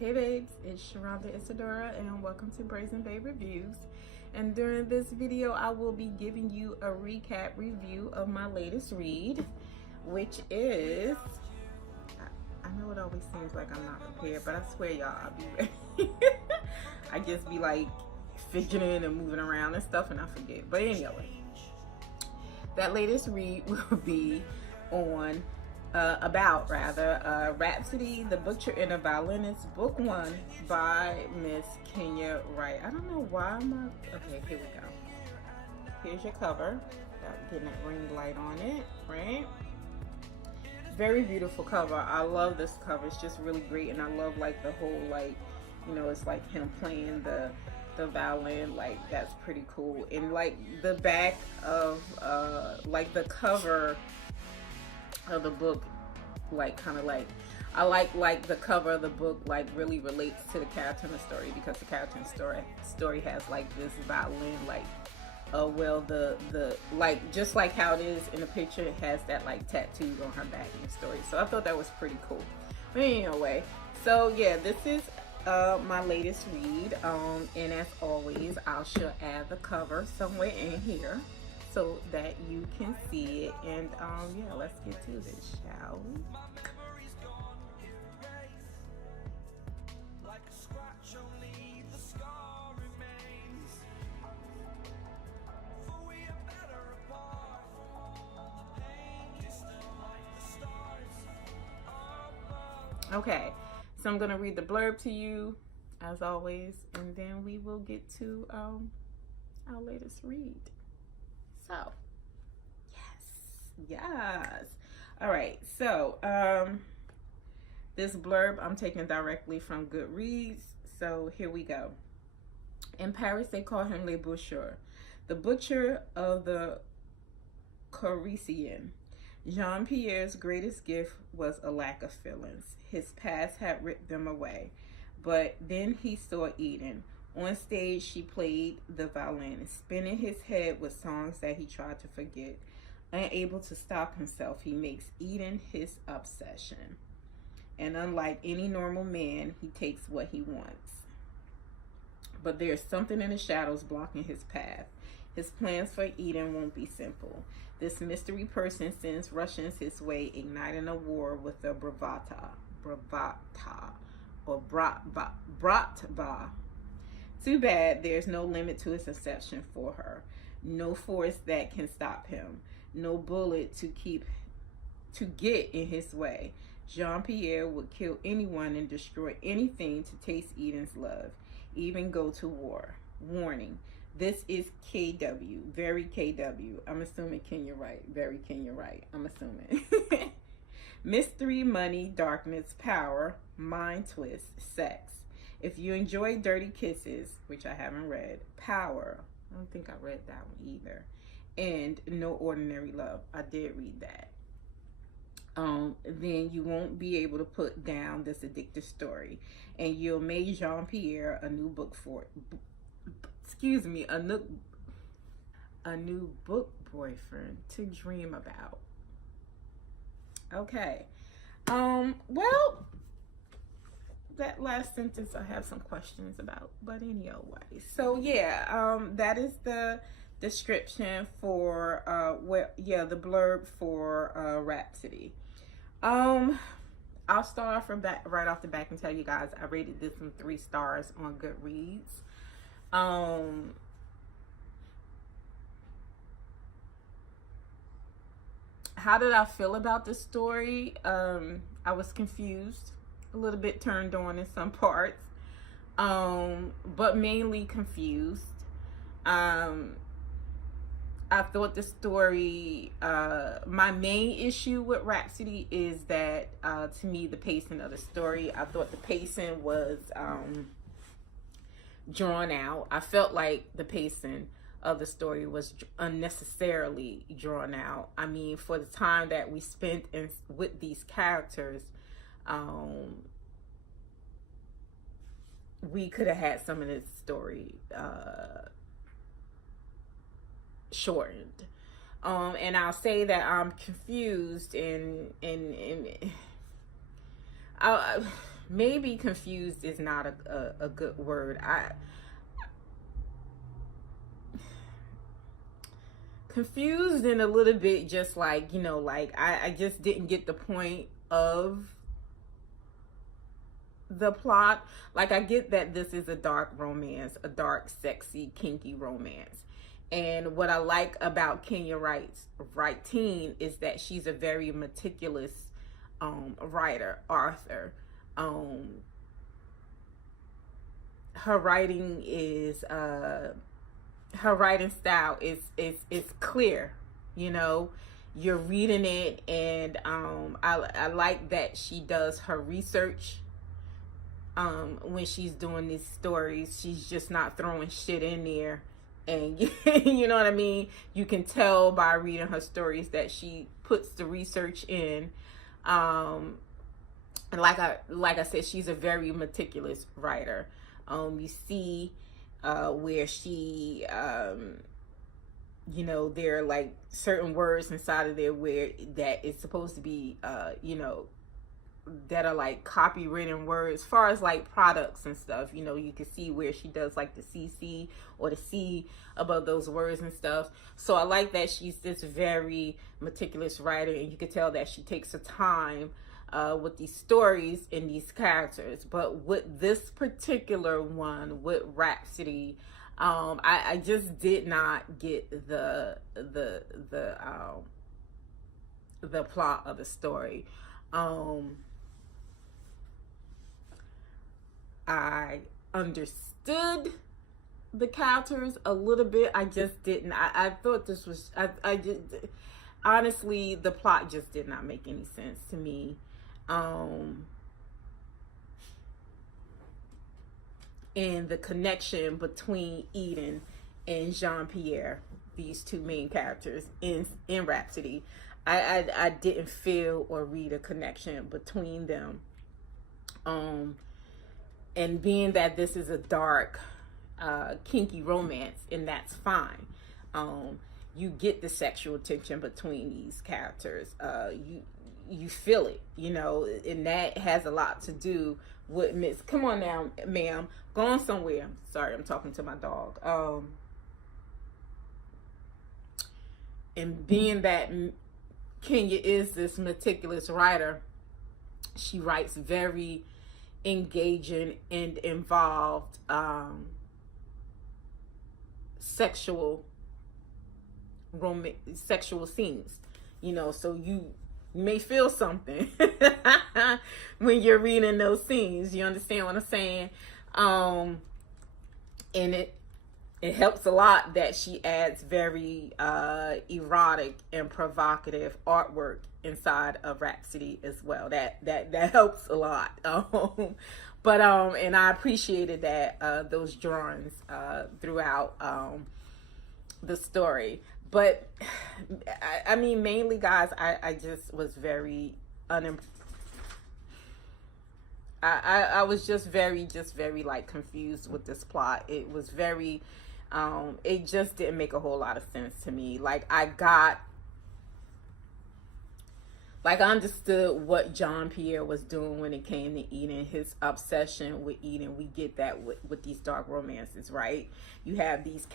Hey babes, it's Sharonda Isadora and welcome to Brazen Babe Reviews. And during this video, I will be giving you a recap review of my latest read, which is, I know it always seems like I'm not prepared, but I swear y'all, I'll be ready. I just be like fidgeting and moving around and stuff and I forget. But anyway, that latest read will be on Rhapsody, the Butcher and the Violinist, Book 1 by Miss Kenya Wright. I don't know why okay, here we go. Here's your cover. Got getting that ring light on it, right? Very beautiful cover. I love this cover. It's just really great, and I love like the whole it's like him playing the violin. Like that's pretty cool. And like the back of like the cover of the book, like kind of like I like the cover of the book like really relates to the character in the story, because the character in the story has like this violin, like the like just like how it is in the picture, it has that like tattoos on her back in the story. So I thought that was pretty cool. But anyway, so yeah, this is my latest read, and as always I shall add the cover somewhere in here so that you can see it. And yeah, let's get to this, shall we? Okay, so I'm gonna read the blurb to you as always, and then we will get to our latest read. So yes. All right, so this blurb I'm taking directly from Goodreads. So here we go. In Paris, they call him Le Boucher, the butcher of the Coricien. Jean-Pierre's greatest gift was a lack of feelings. His past had ripped them away. But then he saw Eden. On stage, she played the violin, spinning his head with songs that he tried to forget. Unable to stop himself, he makes Eden his obsession. And unlike any normal man, he takes what he wants. But there's something in the shadows blocking his path. His plans for Eden won't be simple. This mystery person sends Russians his way, igniting a war with the bravata, or bratva. Too bad there's no limit to his affection for her. No force that can stop him. No bullet to get in his way. Jean-Pierre would kill anyone and destroy anything to taste Eden's love, even go to war. Warning. This is KW, very KW. I'm assuming Kenya Wright, very Kenya Wright, I'm assuming. Mystery, money, darkness, power, mind twist, sex. If you enjoy dirty kisses, which I haven't read, power, I don't think I read that one either, and no ordinary love, I did read that. Then you won't be able to put down this addictive story, and you'll make Jean-Pierre a new book a new book boyfriend to dream about. Okay. Well, that last sentence I have some questions about, but anyway. So yeah, that is the description for the blurb for Rhapsody. I'll start off right off the back and tell you guys I rated this some 3 stars on Goodreads. How did I feel about the story? I was confused, a little bit turned on in some parts, but mainly confused. I thought the story, my main issue with Rhapsody is that, to me, the pacing of the story, I thought the pacing was drawn out. I felt like the pacing of the story was unnecessarily drawn out. I mean, for the time that we spent with these characters, we could have had some of this story shortened. And I'll say that I'm confused and maybe confused is not a good word. Confused and a little bit just like, you know, like I just didn't get the point of the plot. Like, I get that this is a dark romance, a dark, sexy, kinky romance. And what I like about Kenya Wright's writing is that she's a very meticulous writer, author. Her writing is her writing style is clear. You know, you're reading it, and I like that she does her research. When she's doing these stories, she's just not throwing shit in there, and you know what I mean. You can tell by reading her stories that she puts the research in. And like I said, she's a very meticulous writer. You see where she, you know, there are like certain words inside of there where that is supposed to be, you know, that are like copywritten words as far as like products and stuff. You know, you can see where she does like the CC or the C above those words and stuff. So I like that she's this very meticulous writer, and you can tell that she takes her time with these stories and these characters. But with this particular one, with Rhapsody, I just did not get the plot of the story. I understood the characters a little bit. I just didn't. I thought this was. I just honestly, the plot just did not make any sense to me. And the connection between Eden and Jean-Pierre, these two main characters in Rhapsody, I didn't feel or read a connection between them. And being that this is a dark, kinky romance, and that's fine. You get the sexual tension between these characters. You feel it, you know, and that has a lot to do with Miss. Come on now, ma'am, going somewhere. Sorry, I'm talking to my dog. And being that Kenya is this meticulous writer, she writes very engaging and involved sexual scenes, you know, so you may feel something when you're reading those scenes. You understand what I'm saying? And it helps a lot that she adds very erotic and provocative artwork inside of Rhapsody as well. That helps a lot. But and I appreciated that those drawings throughout the story. But I mean, mainly, guys, I just was very I was just very like confused with this plot. It was very it just didn't make a whole lot of sense to me. I understood what Jean-Pierre was doing when it came to Eden, his obsession with Eden. We get that with these dark romances, right? You have these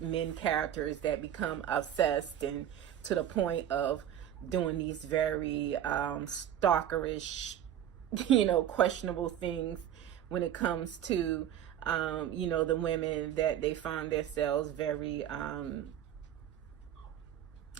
men characters that become obsessed, and to the point of doing these very stalkerish, you know, questionable things when it comes to you know, the women that they find themselves very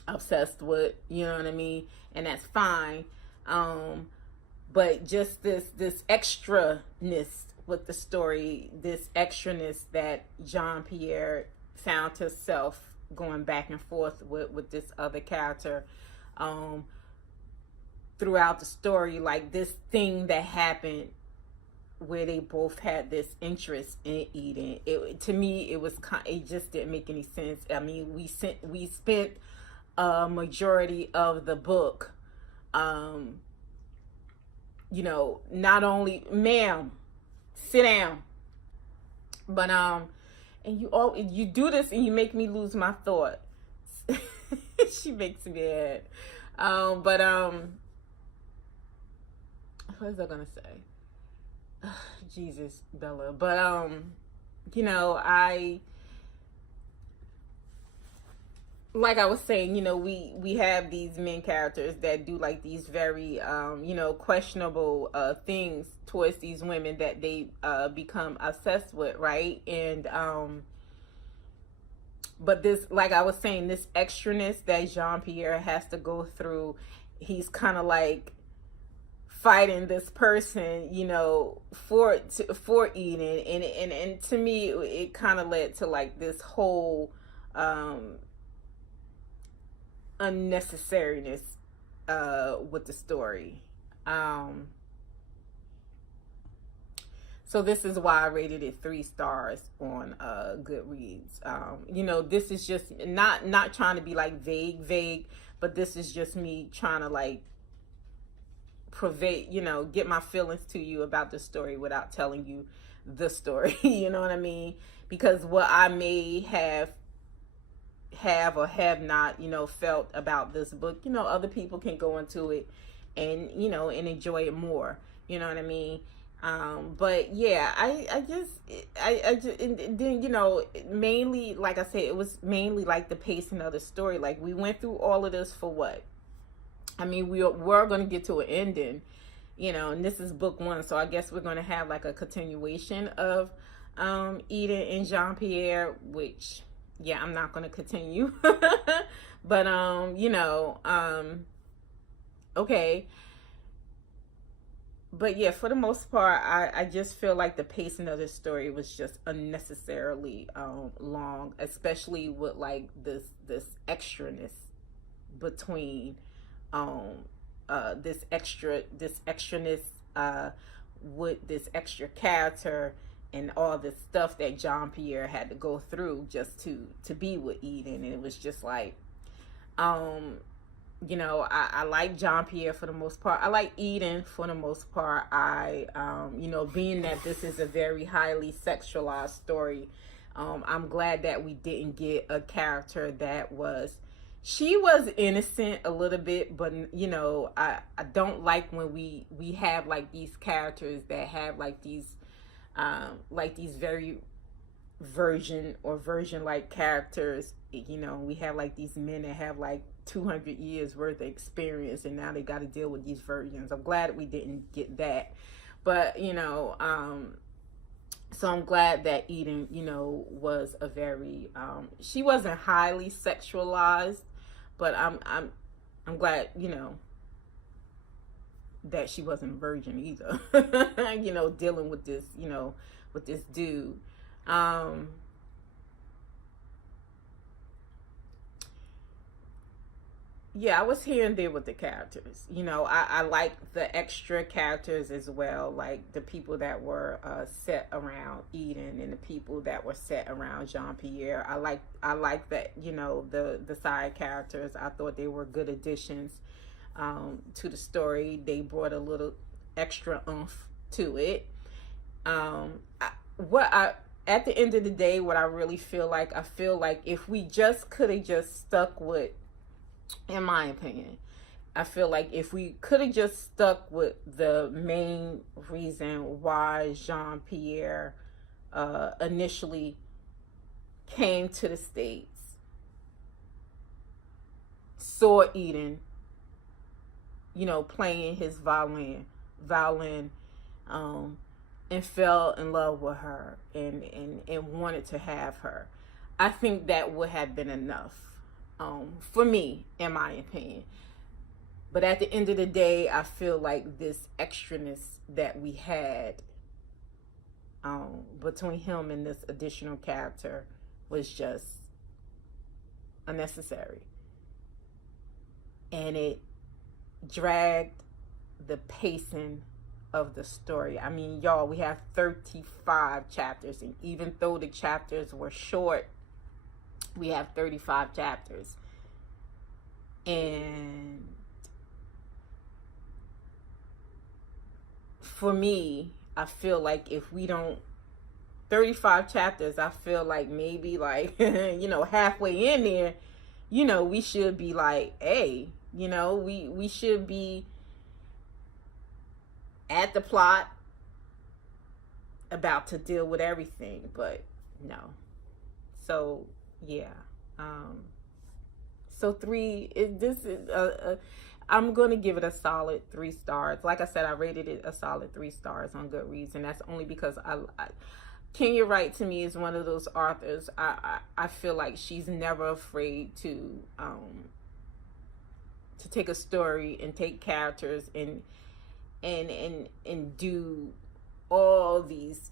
obsessed with, you know what I mean? And that's fine. But just this extraness with the story, this extraness that Jean-Pierre found himself going back and forth with this other character throughout the story, like this thing that happened where they both had this interest in Eden. To me, it just didn't make any sense. I mean, we spent a majority of the book, you know, not only, ma'am, sit down, but and you do this and you make me lose my thought. She makes me mad. But what was I gonna say? Jesus, Bella. But you know, I like I was saying, you know, we have these main characters that do like these very you know, questionable things towards these women that they become obsessed with, right? And but this, like I was saying, this extraness that Jean-Pierre has to go through, he's kind of like fighting this person, you know, for Eden, and to me it kind of led to like this whole unnecessariness with the story. So this is why I rated it 3 stars on Goodreads. You know, this is just not trying to be like vague, but this is just me trying to like you know, get my feelings to you about the story without telling you the story. You know what I mean? Because what I may have or have not, you know, felt about this book, you know, other people can go into it and, you know, and enjoy it more. You know what I mean? But yeah, I just, and then, you know, mainly, like I said, it was mainly like the pacing of the story. Like, we went through all of this for what? I mean, we're going to get to an ending, you know, and this is book 1. So I guess we're going to have like a continuation of Eden and Jean-Pierre, which, yeah, I'm not going to continue. But, you know, okay. But yeah, for the most part, I just feel like the pacing of this story was just unnecessarily long, especially with like this extraness between this extraness with this extra character and all this stuff that Jean-Pierre had to go through just to be with Eden. And it was just like, you know, I like Jean-Pierre for the most part. I like Eden for the most part. You know, being that this is a very highly sexualized story, I'm glad that we didn't get a character that she was innocent a little bit, but, you know, I don't like when we have like these characters that have like these very virgin like characters. You know, we have like these men that have like 200 years worth of experience, and now they got to deal with these virgins. I'm glad we didn't get that. But, you know, so I'm glad that Eden, you know, was a very she wasn't highly sexualized, but I'm glad, you know, that she wasn't a virgin either. You know, dealing with this, you know, with this dude. Yeah, I was here and there with the characters. You know, I like the extra characters as well, like the people that were set around Eden and the people that were set around Jean-Pierre. I like that, you know, the side characters. I thought they were good additions to the story. They brought a little extra oomph to it. At the end of the day, what I really feel like, if we just could have just stuck with, in my opinion, I feel like if we could have just stuck with the main reason why Jean-Pierre initially came to the States, saw Eden, you know, playing his violin, and fell in love with her and wanted to have her, I think that would have been enough. For me, in my opinion. But at the end of the day, I feel like this extraness that we had between him and this additional character was just unnecessary. And it dragged the pacing of the story. I mean, y'all, we have 35 chapters, and even though the chapters were short, we have 35 chapters. And for me, I feel like if we don't 35 chapters, I feel like maybe like you know, halfway in there, you know, we should be like, hey, you know, we should be at the plot, about to deal with everything, but no. So yeah. So I'm going to give it a solid 3 stars. Like I said, I rated it a solid 3 stars on Goodreads, and that's only because Kenya Wright to me is one of those authors. I feel like she's never afraid to take a story and take characters and do all these,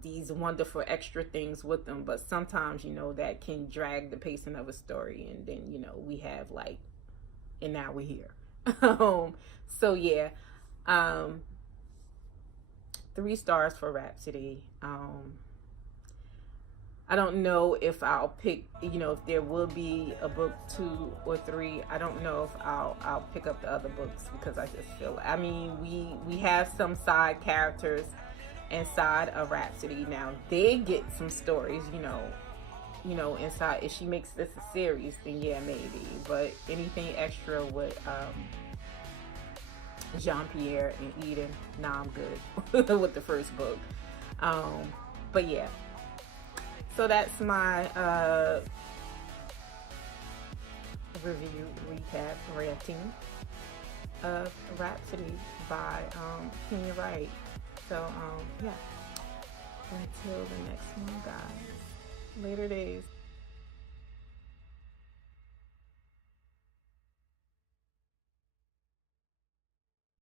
these wonderful extra things with them. But sometimes, that can drag the pacing of a story, and then, we have like, and now we're here. So yeah, 3 stars for Rhapsody. I don't know if I'll pick, if there will be a book 2 or 3. I don't know if I'll pick up the other books, because I just feel, we have some side characters inside of Rhapsody. Now they get some stories, inside. If she makes this a series, then yeah, maybe. But anything extra with Jean-Pierre and Eden, nah, I'm good with the first book. But yeah. So that's my review, recap, ranting of Rhapsody by Kenya Wright. So yeah. Until the next one, guys. Later days.